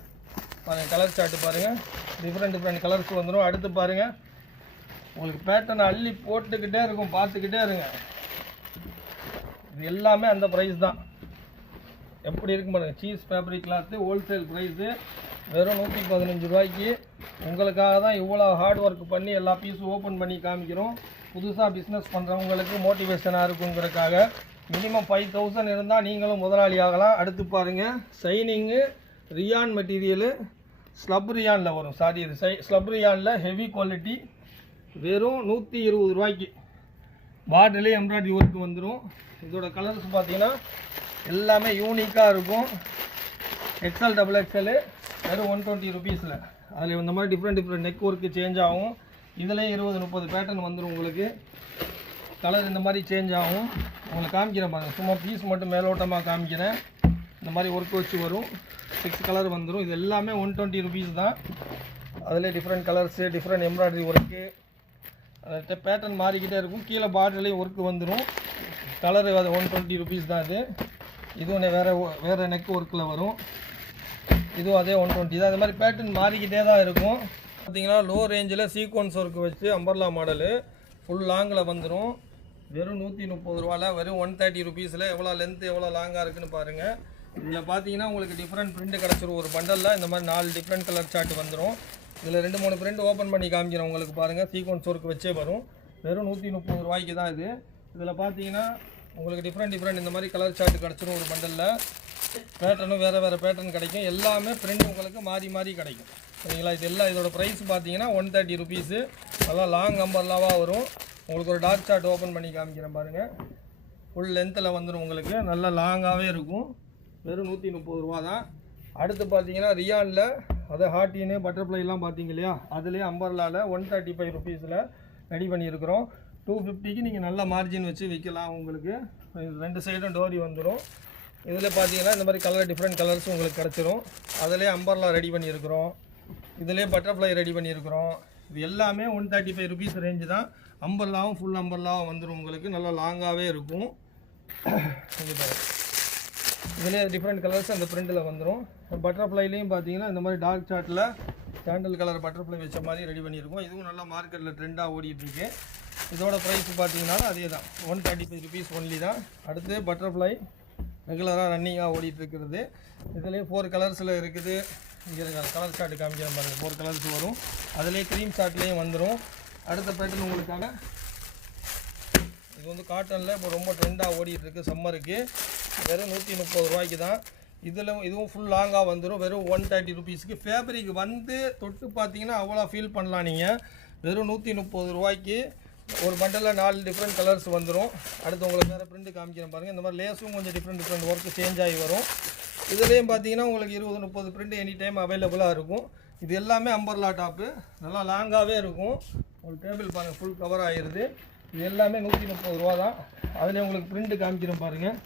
பாருங்கள் கலர் சார்ட்டு பாருங்கள், டிஃப்ரெண்ட் கலர்ஸ் வந்துடும். அடுத்து பாருங்கள் உங்களுக்கு பேட்டர்ன் அள்ளி போட்டுக்கிட்டே இருக்கும், பார்த்துக்கிட்டே இருங்க. இது எல்லாமே அந்த ப்ரைஸ் தான். எப்படி இருக்கும் பாருங்கள், cheese fabric cloth wholesale price, வெறும் 115 ரூபாய்க்கு. உங்களுக்காக தான் இவ்வளோ ஹார்ட் ஒர்க் பண்ணி எல்லா பீஸும் ஓப்பன் பண்ணி காமிக்கிறோம். புதுசாக பிஸ்னஸ் பண்ணுறவங்களுக்கு மோட்டிவேஷனாக இருக்குங்கிறதுக்காக. மினிமம் 5000 இருந்தால் நீங்களும் முதலாளி ஆகலாம். அடுத்து பாருங்கள் ஷைனிங்கு ரியான் மெட்டீரியலு, ஸ்லப் ரியானில் வரும். இது ஸ்லப் ரியானில் ஹெவி குவாலிட்டி. வெறும் 120 ரூபாய்க்கு. பார்டர்லேயே எம்ப்ராய்டரி ஒர்க் வந்துடும். இதோட கலர்ஸ் பார்த்தீங்கன்னா எல்லாமே யூனிக்காக இருக்கும். XL XXL வெறும் 120 ருபீஸில். அதில் இந்த மாதிரி டிஃப்ரெண்ட் நெக் ஒர்க்கு சேஞ்ச் ஆகும். இதில் 20-30 பேட்டர்ன் வந்துடும் உங்களுக்கு. கலர் இந்த மாதிரி சேஞ்ச் ஆகும். உங்களுக்கு காமிக்கிறேன் பாருங்கள், சும்மா பீஸ் மட்டும் மேலோட்டமாக காமிக்கிறேன். இந்த மாதிரி ஒர்க் வச்சு வரும். 6 கலர் வந்துடும். இது எல்லாமே 120 ருபீஸ் தான். அதில் different colours, different embroidery work, அதை பேட்டர்ன் மாறிக்கிட்டே இருக்கும். கீழே பார்டர்லேயும் ஒர்க்கு வந்துடும். கலரு அது 120 ருபீஸ் தான். இதுவும் வேறு நெக் ஒர்க்கில் வரும். இதுவும் அதே 120 தான். அது மாதிரி பேட்டர்ன் மாறிக்கிட்டே தான் இருக்கும். பார்த்தீங்கன்னா லோ ரேஞ்சில் சீக்வன்ஸ் ஒர்க் வச்சு அம்பர்லா மாடலு ஃபுல் லாங்கில் வந்துடும். வெறும் 130 ரூபாவில், வெறும் 130 ருபீஸில். எவ்வளோ லென்த்து எவ்வளோ லாங்காக இருக்குதுன்னு பாருங்கள். இதில் பார்த்தீங்கன்னா உங்களுக்கு டிஃப்ரெண்ட் பிரிண்ட் கிடச்சிரும். ஒரு பண்டலில் இந்த மாதிரி 4 டிஃப்ரெண்ட் கலர் சார்ட் வந்துடும். இதில் 2-3 பிரிண்ட் ஓப்பன் பண்ணி காமிக்கிறேன் உங்களுக்கு பாருங்கள். சீக்வன்ஸ் ஒர்க் வச்சே வரும். வெறும் 130 ரூபாய்க்கு தான் இது. இதில் பார்த்தீங்கன்னா உங்களுக்கு டிஃப்ரெண்ட் இந்த மாதிரி கலர் சார்ட் கிடச்சிரும் ஒரு பண்டலில். பேட்டர்னும் வேறு பேட்டர்ன் கிடைக்கும். எல்லாமே பிரிண்ட் உங்களுக்கு மாறி கிடைக்கும். சரிங்களா? இது எல்லாம் இதோட ப்ரைஸ் பார்த்தீங்கன்னா 130 ருபீஸு. நல்லா லாங் அம்பர்லாவாக வரும். உங்களுக்கு ஒரு டார்க் சார்ட் ஓப்பன் பண்ணி காமிக்கிறேன் பாருங்கள். ஃபுல் லென்த்தில் வந்துடும் உங்களுக்கு. நல்லா லாங்காகவே இருக்கும். வெறும் 130 ரூபா தான். அடுத்து பார்த்தீங்கன்னா ரியானில் அதை ஹார்டின்னு பட்டர்ஃப்ளைலாம் பார்த்தீங்க இல்லையா, அதுலேயே அம்பர்லாவில் 135 ருபீஸில் ரெடி பண்ணியிருக்கிறோம். 250க்கு நீங்கள் நல்ல மார்ஜின் வச்சு விற்கலாம். உங்களுக்கு 2 சைடும் டோரி வந்துடும். இதில் பார்த்தீங்கன்னா இந்த மாதிரி கலர் டிஃப்ரெண்ட் கலர்ஸ் உங்களுக்கு கிடச்சிரும். அதிலே அம்பர்லா ரெடி பண்ணியிருக்கிறோம். இதிலே பட்டர்ஃப்ளை ரெடி பண்ணியிருக்கிறோம். இது எல்லாமே 135 ருபீஸ் ரேஞ்சு தான். அம்பர்லாவும் ஃபுல் அம்பர்லாவும் வந்துடும் உங்களுக்கு. நல்லா லாங்காகவே இருக்கும். இதிலே டிஃப்ரெண்ட் கலர்ஸ் அந்த பிரிண்டில் வந்துடும். பட்டர்ஃப்ளைலையும் பார்த்தீங்கன்னா இந்த மாதிரி டார்க் சார்ட்டில் சாண்டல் கலர் பட்டர்ஃப்ளை வச்ச மாதிரி ரெடி பண்ணியிருக்கோம். இதுவும் நல்லா மார்க்கெட்டில் ட்ரெண்டாக ஓடிட்டுருக்கு. இதோட ப்ரைஸ் பார்த்தீங்கன்னா அதே தான், 135 ருபீஸ் ஒன்லி தான். அடுத்து பட்டர்ஃப்ளை ரெகுலராக ரன்னிங்காக ஓடிட்டுருக்கிறது. இதுலேயே 4 கலர்ஸில் இருக்குது. இங்கே கலர் சார்ட்டு காமிக்கிறேன் பாருங்கள். 4 கலர்ஸ் வரும். அதிலே க்ரீம் சார்ட்லேயும் வந்துடும். அடுத்த பேட்டர்ன் உங்களுக்கான இது வந்து காட்டனில் இப்போ ரொம்ப ட்ரெண்டாக ஓடிட்டுருக்கு சம்மருக்கு. வெறும் 130 ரூபாய்க்கு தான். இதுவும் ஃபுல் லாங்காக வந்துடும். வெறும் 130 ருபீஸுக்கு. ஃபேப்ரிக் வந்து தொட்டு பார்த்தீங்கன்னா அவ்வளோ ஃபீல் பண்ணலாம் நீங்கள். வெறும் 130 ரூபாய்க்கு ஒரு பண்டலில் 4 டிஃப்ரெண்ட் கலர்ஸ் வந்துடும். அடுத்து உங்களுக்கு வேறு பிரிண்ட் காமிக்கிறேன் பாருங்கள். இந்த மாதிரி லேஸும் கொஞ்சம் டிஃப்ரெண்ட் ஒர்க்கு சேஞ்ச் ஆகி வரும். இதுலேயும் பார்த்தீங்கன்னா உங்களுக்கு 20-30 பிரிண்ட் எனி டைம் அவைலபிளாக இருக்கும். இது எல்லாமே அம்பர்லா டாப்பு. நல்லா லாங்காகவே இருக்கும். ஒரு டேபிள் பாருங்கள் ஃபுல் கவர் ஆகிடுது. இது எல்லாமே 130 ரூபா தான். அதில் உங்களுக்கு பிரிண்ட் காமிக்கிறேன் பாருங்கள்.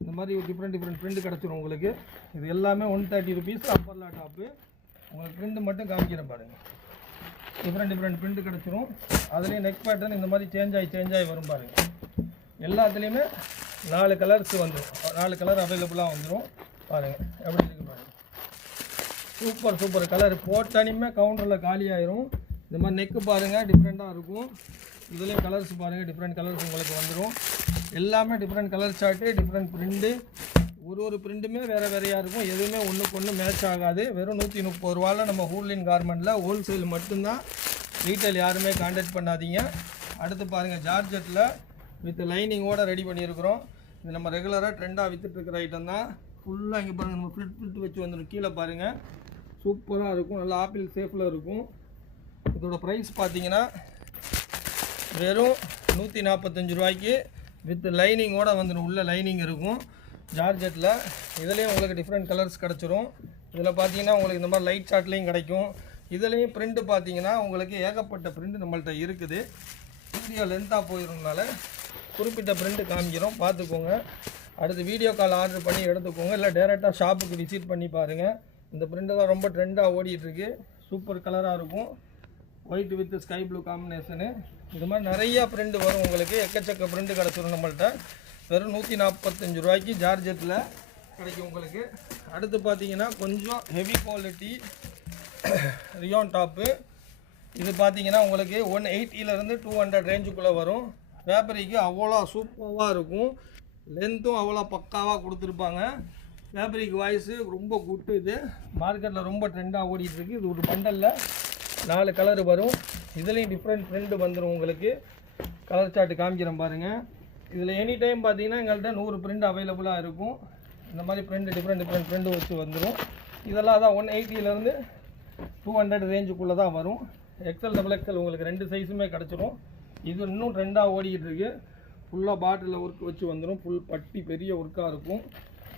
இந்த மாதிரி ஒரு டிஃப்ரெண்ட் பிரிண்ட் கிடச்சிரும் உங்களுக்கு. இது எல்லாமே 130 ருபீஸ் அம்பர்லா டாப்பு. உங்களுக்கு பிரிண்ட் மட்டும் காமிக்கிறேன் பாருங்கள். டிஃப்ரெண்ட் பிரிண்ட் கிடச்சிரும். அதுலேயே நெக் பேட்டர்ன் இந்த மாதிரி சேஞ்ச் ஆகி வரும் பாருங்கள். எல்லாத்துலேயுமே 4 கலர்ஸ் வந்துடும். 4 கலர் அவைலபிளாக வந்துடும். பாருங்கள் எப்படி இருக்குது பாருங்கள். Super colour. போட்டானியுமே கவுண்டரில் காலி ஆயிரும். இந்த மாதிரி நெக்கு பாருங்கள் டிஃப்ரெண்ட்டாக இருக்கும். இதுலேயே கலர்ஸ் பாருங்கள் டிஃப்ரெண்ட் கலர்ஸ் உங்களுக்கு வந்துடும். எல்லாமே different colour chart, different print. ஒரு பிரிண்ட்டுமே வேறையாக இருக்கும். எதுவுமே ஒன்றுக்கு ஒன்று மேட்ச் ஆகாது. வெறும் 130 ரூபாயில் நம்ம ஹூர்லின் கார்மெண்ட்டில் ஹோல்சேல் மட்டும்தான். ரீட்டைல் யாருமே கான்டாக்ட் பண்ணாதீங்க. அடுத்து பாருங்கள் ஜார்ஜெட்டில் வித் லைனிங்கோடு ரெடி பண்ணியிருக்கிறோம். இது நம்ம ரெகுலராக ட்ரெண்டாக விற்றுட்டுருக்கிற ஐட்டம் தான். ஃபுல்லாக இங்கே பாருங்கள் நம்ம ஃபில்ட் வச்சு வந்துடும். கீழே பாருங்கள் சூப்பராக இருக்கும். நல்லா ஆப்பிள் ஷேப்பில் இருக்கும். இதோட ப்ரைஸ் பார்த்தீங்கன்னா வெறும் 145 ரூபாய்க்கு வித் லைனிங்கோடு வந்துடும். உள்ள லைனிங் இருக்கும் ஜார்ஜெட்டில். இதுலேயும் உங்களுக்கு டிஃப்ரெண்ட் கலர்ஸ் கிடச்சிரும். இதில் பார்த்தீங்கன்னா உங்களுக்கு இந்த மாதிரி லைட் சார்ட்லேயும் கிடைக்கும். இதுலேயும் பிரிண்ட்டு பார்த்தீங்கன்னா உங்களுக்கு ஏகப்பட்ட பிரிண்ட் நம்மள்கிட்ட இருக்குது. வீடியோ லென்த்தாக போயிருந்தனால குறிப்பிட்ட பிரிண்ட்டு காமிக்கிறோம், பார்த்துக்கோங்க. அடுத்து வீடியோ கால் ஆர்டர் பண்ணி எடுத்துக்கோங்க. இல்லை டேரெக்டாக ஷாப்புக்கு விசிட் பண்ணி பாருங்கள். இந்த பிரிண்டெல்லாம் ரொம்ப ட்ரெண்டாக ஓடிட்டுருக்கு. சூப்பர் கலராக இருக்கும். White with sky blue combination. இது மாதிரி நிறையா பிரிண்ட் வரும் உங்களுக்கு. எக்கச்சக்க பிரிண்ட் கிடச்சிரும் நம்மள்கிட்ட. வெறும் 145 ரூபாய்க்கு ஜார்ஜெட்டில் கிடைக்கும் உங்களுக்கு. அடுத்து பார்த்தீங்கன்னா கொஞ்சம் ஹெவி குவாலிட்டி ரியான் டாப்பு. இது பார்த்தீங்கன்னா உங்களுக்கு 180லேருந்து 200 ரேஞ்சுக்குள்ளே வரும். ஃபேப்ரிக்கு அவ்வளோ சூப்பராக இருக்கும். லென்த்தும் அவ்வளோ பக்காவாக கொடுத்துருப்பாங்க. ஃபேப்ரிக் வாய்ஸு ரொம்ப குட்டு. இது மார்க்கெட்டில் ரொம்ப ட்ரெண்டாக ஓடிட்டுருக்கு. இது ஒரு பண்டலில் 4 கலர் வரும். இதுலேயும் டிஃப்ரெண்ட் பிரிண்ட் வந்துடும் உங்களுக்கு. கலர் சார்ட்டு காமிக்கிறேன் பாருங்கள். இதில் எனி டைம் பார்த்தீங்கன்னா எங்கள்கிட்ட 100 பிரிண்ட் அவைலபிளாக இருக்கும். இந்த மாதிரி பிரிண்ட் டிஃப்ரெண்ட் பிரிண்ட் வச்சு வந்துடும். இதெல்லாம் தான் 180லேருந்து 200 ரேஞ்சுக்குள்ளே தான் வரும். XL XXL உங்களுக்கு 2 சைஸுமே கிடச்சிரும். இது இன்னும் ட்ரெண்டாக ஓடிக்கிட்டு இருக்குது. ஃபுல்லாக பாட்டிலில் ஒர்க் வச்சு வந்துடும். ஃபுல் பட்டி பெரிய ஒர்க்காக இருக்கும்.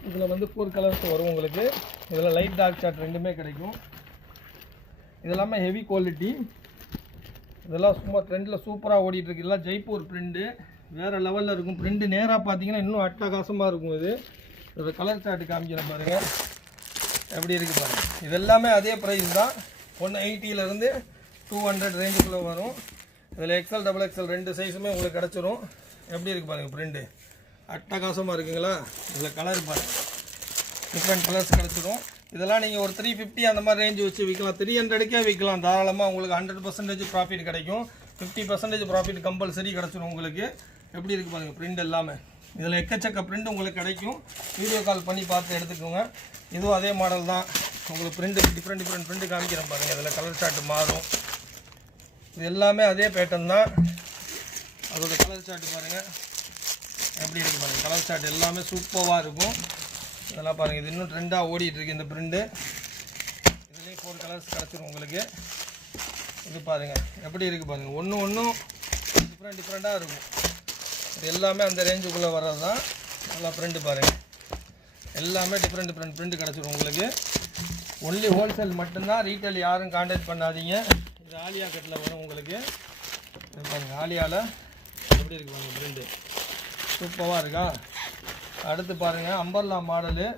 இதில் வந்து 4 கலர்ஸ் வரும் உங்களுக்கு. இதில் லைட் டார்க் சார்ட் ரெண்டுமே கிடைக்கும். இதெல்லாமே ஹெவி குவாலிட்டி. இதெல்லாம் சும்மா ட்ரெண்டில் சூப்பராக ஓடிட்டுருக்கு. இதெல்லாம் ஜெய்ப்பூர் பிரிண்ட்டு வேறு லெவலில் இருக்கும். பிரிண்ட்டு நேராக பார்த்தீங்கன்னா இன்னும் அட்டகாசமாக இருக்கும். இதோட கலர் சார்ட்டு காமிக்கிறேன் பாருங்கள் எப்படி இருக்குது பாருங்கள். இது எல்லாமே அதே ப்ரைஸ் தான். 180லேருந்து 200 ரேஞ்சுக்குள்ளே வரும். இதில் XL XXL 2 சைஸுமே உங்களுக்கு கிடச்சிரும். எப்படி இருக்குது பாருங்கள் பிரிண்ட்டு அட்டகாசமாக இருக்குங்களா. இதில் கலர் பாருங்கள் டிஃப்ரெண்ட் கலர்ஸ் கிடச்சிரும். இதெல்லாம் நீங்கள் ஒரு 350 அந்த மாதிரி ரேஞ்சு வச்சு விற்கலாம். 300க்கே விற்கலாம் தாராளமாக. உங்களுக்கு 100% ப்ராஃபிட் கிடைக்கும். 50% ப்ராஃபிட் கம்பல்சரி கிடச்சிரும் உங்களுக்கு. எப்படி இருக்குது பாருங்கள் பிரிண்ட் எல்லாமே. இதில் எக்கச்சக்க பிரிண்ட் உங்களுக்கு கிடைக்கும். வீடியோ கால் பண்ணி பார்த்து எடுத்துக்கோங்க. இதுவும் அதே மாடல் தான். உங்களுக்கு பிரிண்ட்டு டிஃப்ரெண்ட் பிரிண்ட் காமிக்கிறேன் பாருங்கள். இதில் கலர் சார்ட்டு மாறும். இது எல்லாமே அதே பேட்டர்ன் தான். அதோட கலர் சார்ட்டு பாருங்கள் எப்படி இருக்குது பாருங்கள். கலர் சார்ட் எல்லாமே சூப்பராக இருக்கும். இதெல்லாம் பாருங்கள். இது இன்னும் ட்ரெண்டாக ஓடிட்டுருக்கு இந்த பிரிண்ட்டு. இதுலேயும் 4 கலர்ஸ் கிடச்சிரும் உங்களுக்கு. இது பாருங்கள் எப்படி இருக்குது பாருங்கள். ஒன்றும் டிஃப்ரெண்ட்டாக இருக்கும். இது எல்லாமே அந்த ரேஞ்சுக்குள்ளே வர்றது தான். நல்லா பிரிண்ட் பாருங்கள், எல்லாமே டிஃப்ரெண்ட் பிரிண்ட் கிடச்சிரும் உங்களுக்கு. ஒன்லி ஹோல்சேல் மட்டும்தான், ரீட்டைல் யாரும் கான்டாக்ட் பண்ணாதீங்க. இது ஆலியா கட்டில் வரும் உங்களுக்கு. இது பாருங்கள், ஆலியாவில் எப்படி இருக்குது பாருங்கள், பிரிண்ட்டு சூப்பராக இருக்கா. அடுத்து பாருங்கள், அம்பர்லா மாடலு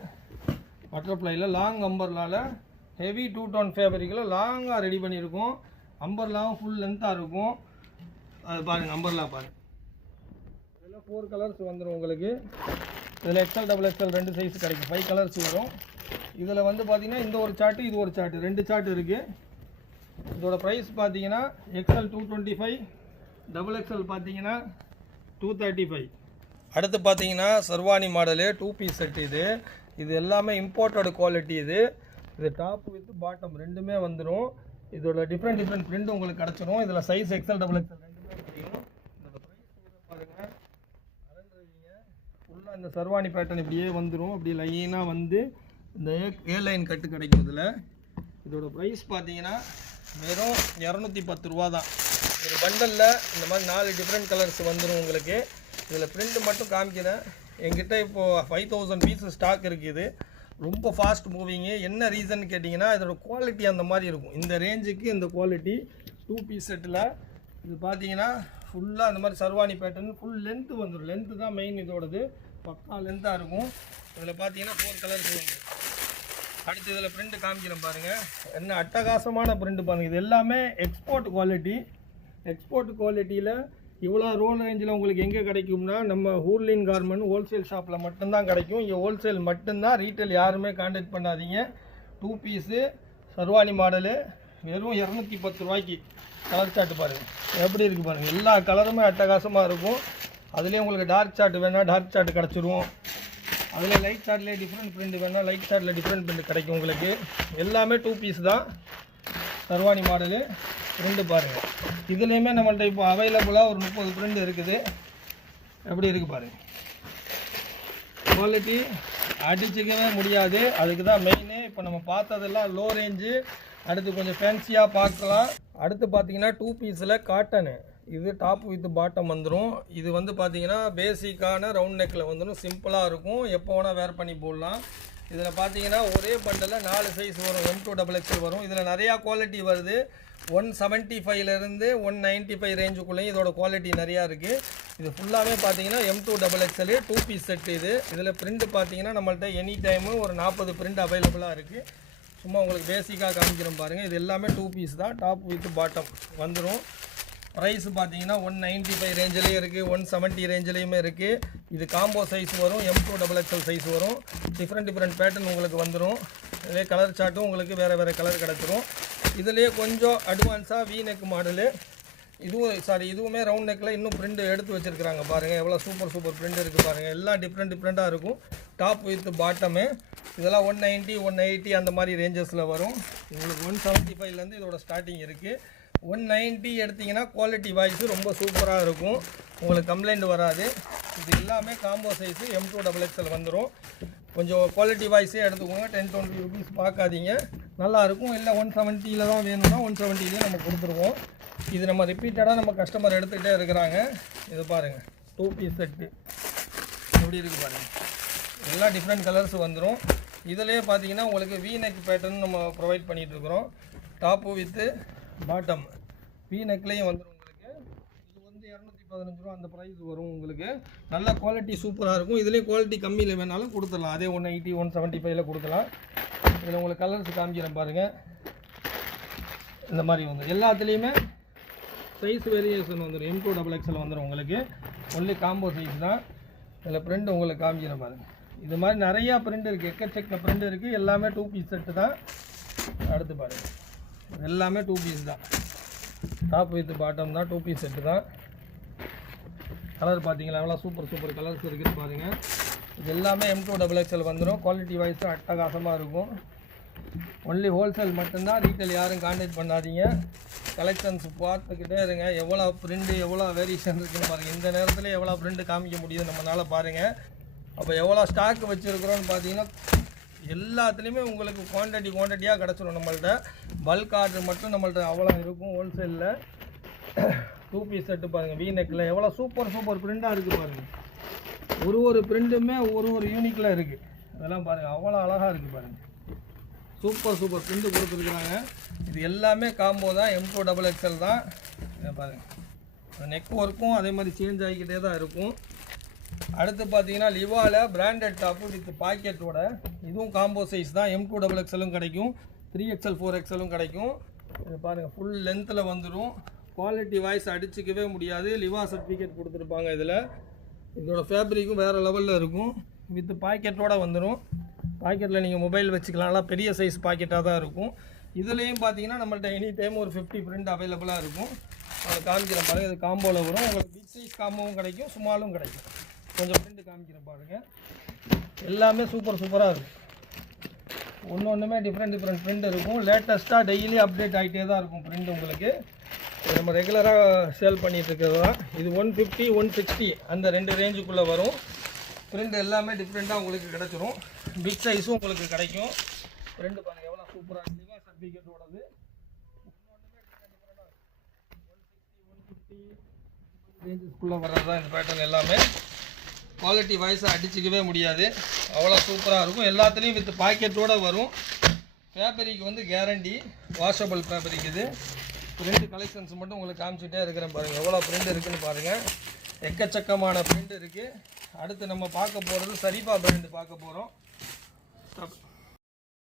பட்டர்ஃப்ளையில் லாங் அம்பர்லாவில் ஹெவி 2 டோன் ஃபேப்ரிக்கில் லாங்காக ரெடி பண்ணியிருக்கோம். அம்பர்லாவும் ஃபுல் லென்த்தாக இருக்கும். அது பாருங்கள், அம்பர்லா பாருங்கள். இதில் 4 கலர்ஸ் வந்துடும் உங்களுக்கு. இதில் XL XXL 2 சைஸ் கிடைக்கும், 5 கலர்ஸ் வரும். இதில் வந்து பார்த்திங்கன்னா இந்த ஒரு சார்ட்டு, இது ஒரு சார்ட்டு, 2 சார்ட் இருக்குது. இதோட ப்ரைஸ் பார்த்தீங்கன்னா XL 225, XXL பார்த்தீங்கன்னா 235. அடுத்து பார்த்தீங்கன்னா சர்வானி மாடலு 2 பீஸ் செட். இது எல்லாமே இம்போர்ட்டட் குவாலிட்டி. இது டாப் வித் பாட்டம் ரெண்டுமே வந்துடும். இதோட டிஃப்ரெண்ட் பிரிண்ட் உங்களுக்கு கிடச்சிரும். இதில் சைஸ் XL XXL ரெண்டுமே கிடைக்கும். இதோட ப்ரைஸ் பாருங்கள், அலண்டுவீங்க. ஃபுல்லாக இந்த சர்வானி பேட்டர்ன் இப்படியே வந்துடும். அப்படி லைனாக வந்து இந்த ஏ லைன் கட்டு கிடைக்கும். இதோட ப்ரைஸ் பார்த்தீங்கன்னா வெறும் 210 ரூபா தான். ஒரு பண்டலில் இந்த மாதிரி 4 டிஃப்ரெண்ட் கலர்ஸ் வந்துடும் உங்களுக்கு. இதில் பிரிண்ட் மட்டும் காமிக்கிறேன். என்கிட்ட இப்போது 5000 பீஸ் ஸ்டாக் இருக்குது. ரொம்ப ஃபாஸ்ட் மூவிங்கு. என்ன ரீசன் கேட்டிங்கன்னா, இதோட குவாலிட்டி அந்த மாதிரி இருக்கும். இந்த ரேஞ்சுக்கு இந்த குவாலிட்டி 2 பீஸ் செட்டில் இது பார்த்தீங்கன்னா ஃபுல்லாக அந்த மாதிரி சர்வானி பேட்டர்ன் ஃபுல் லென்த்து வந்துடும். லென்த்து தான் மெயின் இதோடது, பக்கா லென்த்தாக இருக்கும். இதில் பார்த்தீங்கன்னா 4 கலர்ஸ் வந்து. அடுத்து இதில் பிரிண்ட் காமிக்கிறேன் பாருங்கள், என்ன அட்டகாசமான பிரிண்ட் பாருங்கள். இது எல்லாமே எக்ஸ்போர்ட் குவாலிட்டி. எக்ஸ்போர்ட் குவாலிட்டியில் இவ்வளோ ரோல் ரேஞ்சில் உங்களுக்கு எங்கே கிடைக்கும்னா, நம்ம ஹூர்லின் கார்மெண்ட் ஹோல்சேல் ஷாப்பில் மட்டும்தான் கிடைக்கும். இங்கே ஹோல்சேல் மட்டும்தான், ரீட்டைல் யாருமே கான்டாக்ட் பண்ணாதீங்க. 2 பீஸு சர்வானி மாடலு வெறும் 210 ரூபாய்க்கு. கலர் சார்ட்டு பாருங்கள் எப்படி இருக்குது பாருங்கள். எல்லா கலருமே அட்டகாசமாக இருக்கும். அதுலேயும் உங்களுக்கு டார்க் சார்ட் வேணால் டார்க் சார்ட் கிடச்சிரும். அதில் லைட் சார்ட்லேயே டிஃப்ரெண்ட் பிரிண்ட் வேணால் லைட் சார்ட்டில் டிஃப்ரெண்ட் பிரிண்ட் கிடைக்கும் உங்களுக்கு. எல்லாமே 2 பீஸ் தான் சர்வானி மாடலு. பிரிண்ட் பாருங்கள், இதுலேயுமே நம்மள்ட்ட இப்போ அவைலபிளாக ஒரு 30 பிரிண்ட் இருக்குது. எப்படி இருக்குது பாருங்கள். குவாலிட்டி அடிச்சுக்கவே முடியாது. அதுக்கு தான் மெயினு. இப்போ நம்ம பார்த்ததெல்லாம் லோ ரேஞ்சு. அடுத்து கொஞ்சம் ஃபேன்சியாக பார்க்கலாம். அடுத்து பார்த்தீங்கன்னா 2 பீஸில் காட்டனு. இது டாப் வித் பாட்டம் வந்துடும். இது வந்து பார்த்தீங்கன்னா பேசிக்கான ரவுண்ட் நெக்கில் வந்துடும். சிம்பிளாக இருக்கும், எப்போ வேணால் வேர் பண்ணி போடலாம். இதில் பார்த்தீங்கன்னா ஒரே பண்டலில் 4 சைஸ் வரும். M2 XXL வரும். இதில் நிறையா குவாலிட்டி வருது. 175லேருந்து 195 ரேஞ்சுக்குள்ளேயும் இதோட குவாலிட்டி நிறையா இருக்குது. இது ஃபுல்லாகவே பார்த்தீங்கன்னா M2 XXL 2 பீஸ் செட். இதில் பிரிண்ட் பார்த்தீங்கன்னா நம்மள்ட்ட எனி டைமு ஒரு 40 பிரிண்ட் அவைலபிளாக இருக்குது. சும்மா உங்களுக்கு பேசிக்காக காமிக்கிறோம் பாருங்கள். இது எல்லாமே 2 பீஸ் தான், டாப் வித் பாட்டம் வந்துடும். ப்ரைஸ் பார்த்தீங்கன்னா 195 ரேஞ்சிலையும் இருக்குது, 170 ரேஞ்சிலையுமே இருக்குது. இது காம்போ சைஸ் வரும், M2 XXL சைஸ் வரும். டிஃப்ரெண்ட் பேட்டர்ன் உங்களுக்கு வந்துடும். இதே கலர் சார்ட்டும் உங்களுக்கு வேறு கலர் கிடச்சிரும். இதுலேயே கொஞ்சம் அட்வான்ஸாக V நெக் மாடலு. இதுவுமே ரவுண்ட் நெக்கில் இன்னும் பிரிண்ட் எடுத்து வச்சுருக்குறாங்க பாருங்கள். எவ்வளோ சூப்பர் பிரிண்ட் இருக்குது பாருங்கள். எல்லாம் டிஃப்ரெண்ட்டாக இருக்கும். Top with bottom. இதெல்லாம் 190 180 அந்த மாதிரி ரேஞ்சஸில் வரும். உங்களுக்கு 175லேருந்து இதோட ஸ்டார்டிங் இருக்குது. 190 எடுத்திங்கன்னா குவாலிட்டி வாய்ஸ் ரொம்ப சூப்பராக இருக்கும், உங்களுக்கு கம்ப்ளைண்ட் வராது. இது எல்லாமே காம்போ சைஸு M2 XXL வந்துடும். கொஞ்சம் குவாலிட்டி வாய்ஸே எடுத்துக்கோங்க. 10-20 ருபீஸ் பார்க்காதீங்க, நல்லாயிருக்கும். இல்லை 170 தான் வேணும்னா 170 நம்ம கொடுத்துருவோம். இது நம்ம ரிப்பீட்டடாக நம்ம கஸ்டமர் எடுத்துகிட்டே இருக்கிறாங்க. இது பாருங்கள் 2 பீஸ் செட்டு எப்படி இருக்குது பாருங்கள். எல்லாம் டிஃப்ரெண்ட் கலர்ஸ் வந்துடும். இதிலே பார்த்தீங்கன்னா உங்களுக்கு V நெக் பேட்டர்ன் நம்ம ப்ரொவைட் பண்ணிகிட்ருக்குறோம். டாப்பு வித்து பாட்டம் V நெக்லேயும் வந்துடும் உங்களுக்கு. இது வந்து 215 ரூபா அந்த ப்ரைஸ் வரும் உங்களுக்கு. நல்ல குவாலிட்டி சூப்பராக இருக்கும். இதுலேயே குவாலிட்டி கம்மியில் வேணாலும் கொடுத்துடலாம். அதே 180 175 கொடுக்கலாம். இதில் உங்களுக்கு கலர்ஸ் காமிக்கிறேன் பாருங்கள். இந்த மாதிரி வந்து எல்லாத்துலேயுமே சைஸ் வேரியேஷன் வந்துடும். M2 XXL வந்துடும் உங்களுக்கு. ஒன்லி காம்போ சைஸ் தான். இதில் பிரிண்ட் உங்களுக்கு காமிக்கிறேன் பாருங்கள். இது மாதிரி நிறையா பிரிண்ட் இருக்குது, எக்கச்சக்க பிரிண்ட் இருக்குது. எல்லாமே 2 பீஸ் செட்டு தான். அடுத்து பாருங்கள், எல்லாமே 2 பீஸ் தான். டாப் வித் பாட்டம் தான், 2 பீஸ் செட்டு தான். கலர் பார்த்தீங்களா எவ்வளோ சூப்பர் கலர்ஸ் இருக்குது பாருங்கள். இது எல்லாமே M2 XXL வந்துடும். குவாலிட்டி வைஸும் அட்டகாசமாக இருக்கும். ஒன்லி ஹோல்சேல் மட்டும்தான், ரீட்டைல் யாரும் கான்டாக்ட் பண்ணாதீங்க. கலெக்ஷன்ஸ் பார்த்துக்கிட்டே இருங்க. எவ்வளோ பிரிண்ட்டு எவ்வளோ வேரியேஷன் இருக்குதுன்னு பாருங்கள். இந்த நேரத்தில் எவ்வளோ பிரிண்ட் காமிக்க முடியுது நம்மளால் பாருங்கள். அப்போ எவ்வளோ ஸ்டாக் வச்சுருக்குறோன்னு பார்த்தீங்கன்னா எல்லாத்துலேயுமே உங்களுக்கு குவான்டிட்டியாக கிடச்சிரும். நம்மள்ட்ட பல்க் ஆர்டர் மட்டும் நம்மள்ட்ட அவ்வளோ இருக்கும். ஹோல்சேலில் 2 பீஸ் செட்டு பாருங்கள் வி நெக்கில் எவ்வளோ சூப்பர் பிரிண்டாக இருக்குது பாருங்கள். ஒரு பிரிண்ட்டுமே ஒரு யூனிக்கில் இருக்குது. அதெல்லாம் பாருங்கள் அவ்வளோ அழகாக இருக்குது பாருங்கள். சூப்பர் பிரிண்ட் கொடுத்துருக்குறாங்க. இது எல்லாமே காம்போ தான், M2XXL தான். பாருங்கள் நெக் ஒர்க்கும் அதே மாதிரி சேஞ்ச் ஆகிக்கிட்டே தான் இருக்கும். அடுத்து பார்த்தீங்கன்னா லிவாவில் பிராண்டட் டாப்பு வித் பாக்கெட்டோட, இதுவும் காம்போ சைஸ் தான். M2XXL கிடைக்கும், 3XL 4XL கிடைக்கும். இது பாருங்கள் ஃபுல் லென்த்தில் வந்துடும். குவாலிட்டி வாய்ஸ் அடிச்சிக்கவே முடியாது. லிவா சர்டிஃபிகேட் கொடுத்துருப்பாங்க. இதில் இதோட ஃபேப்ரிக்கும் வேறு லெவலில் இருக்கும். வித் பாக்கெட்டோடு வந்துடும். பாக்கெட்டில் நீங்கள் மொபைல் வச்சுக்கலாம். நல்லா பெரிய சைஸ் பாக்கெட்டாக தான் இருக்கும். இதுலேயும் பார்த்தீங்கன்னா நம்மள்ட்ட எனி டைம் ஒரு 50 பிரிண்ட் அவைலபிளாக இருக்கும். அதை காமிக்கிறேன் பாருங்கள். இது காம்போவில் வரும். உங்களுக்கு பிக் சைஸ் காம்போவும் கிடைக்கும், ஸ்மாலும் கிடைக்கும். கொஞ்சம் பிரிண்ட் காமிக்கிறேன் பாருங்கள். எல்லாமே சூப்பராக இருக்கும். ஒன்றுமே டிஃப்ரெண்ட் பிரிண்ட் இருக்கும். லேட்டஸ்ட்டாக டெய்லி அப்டேட் ஆகிட்டே தான் இருக்கும் பிரிண்ட் உங்களுக்கு. நம்ம ரெகுலராக சேல் பண்ணிகிட்டு இருக்கிறது தான். இது 150 160 அந்த 2 ரேஞ்சுக்குள்ளே வரும். பிரிண்ட் எல்லாமே டிஃப்ரெண்ட்டாக உங்களுக்கு கிடச்சிரும். பிக் சைஸும் உங்களுக்கு கிடைக்கும். பிரிண்ட் பாருங்கள் எவ்வளோ சூப்பராக லிவா சர்டிஃபிகேட்டோடது. ஒன்றுமே டிஃப்ரெண்ட்டாக 160 150 ரேஞ்சஸ்க்குள்ளே வர்றது தான் இந்த பேட்டர்ன் எல்லாமே. குவாலிட்டி வாய்ஸை அடிச்சிக்கவே முடியாது, அவ்வளோ சூப்பராக இருக்கும். எல்லாத்துலேயும் வித் பாக்கெட்டோடு வரும். ஃபேப்ரிக் வந்து கேரண்டி, வாஷபிள் ஃபேப்ரிக். இது பிரிண்ட் கலெக்ஷன்ஸ் மட்டும் உங்களுக்கு காமிச்சிட்டே இருக்கிறேன் பாருங்கள். எவ்வளோ பிரிண்ட் இருக்குதுன்னு பாருங்கள். எக்கச்சக்கமான பிரிண்ட் இருக்குது. அடுத்து நம்ம பார்க்க போகிறது சரிஃபா பிராண்டு பார்க்க போகிறோம்.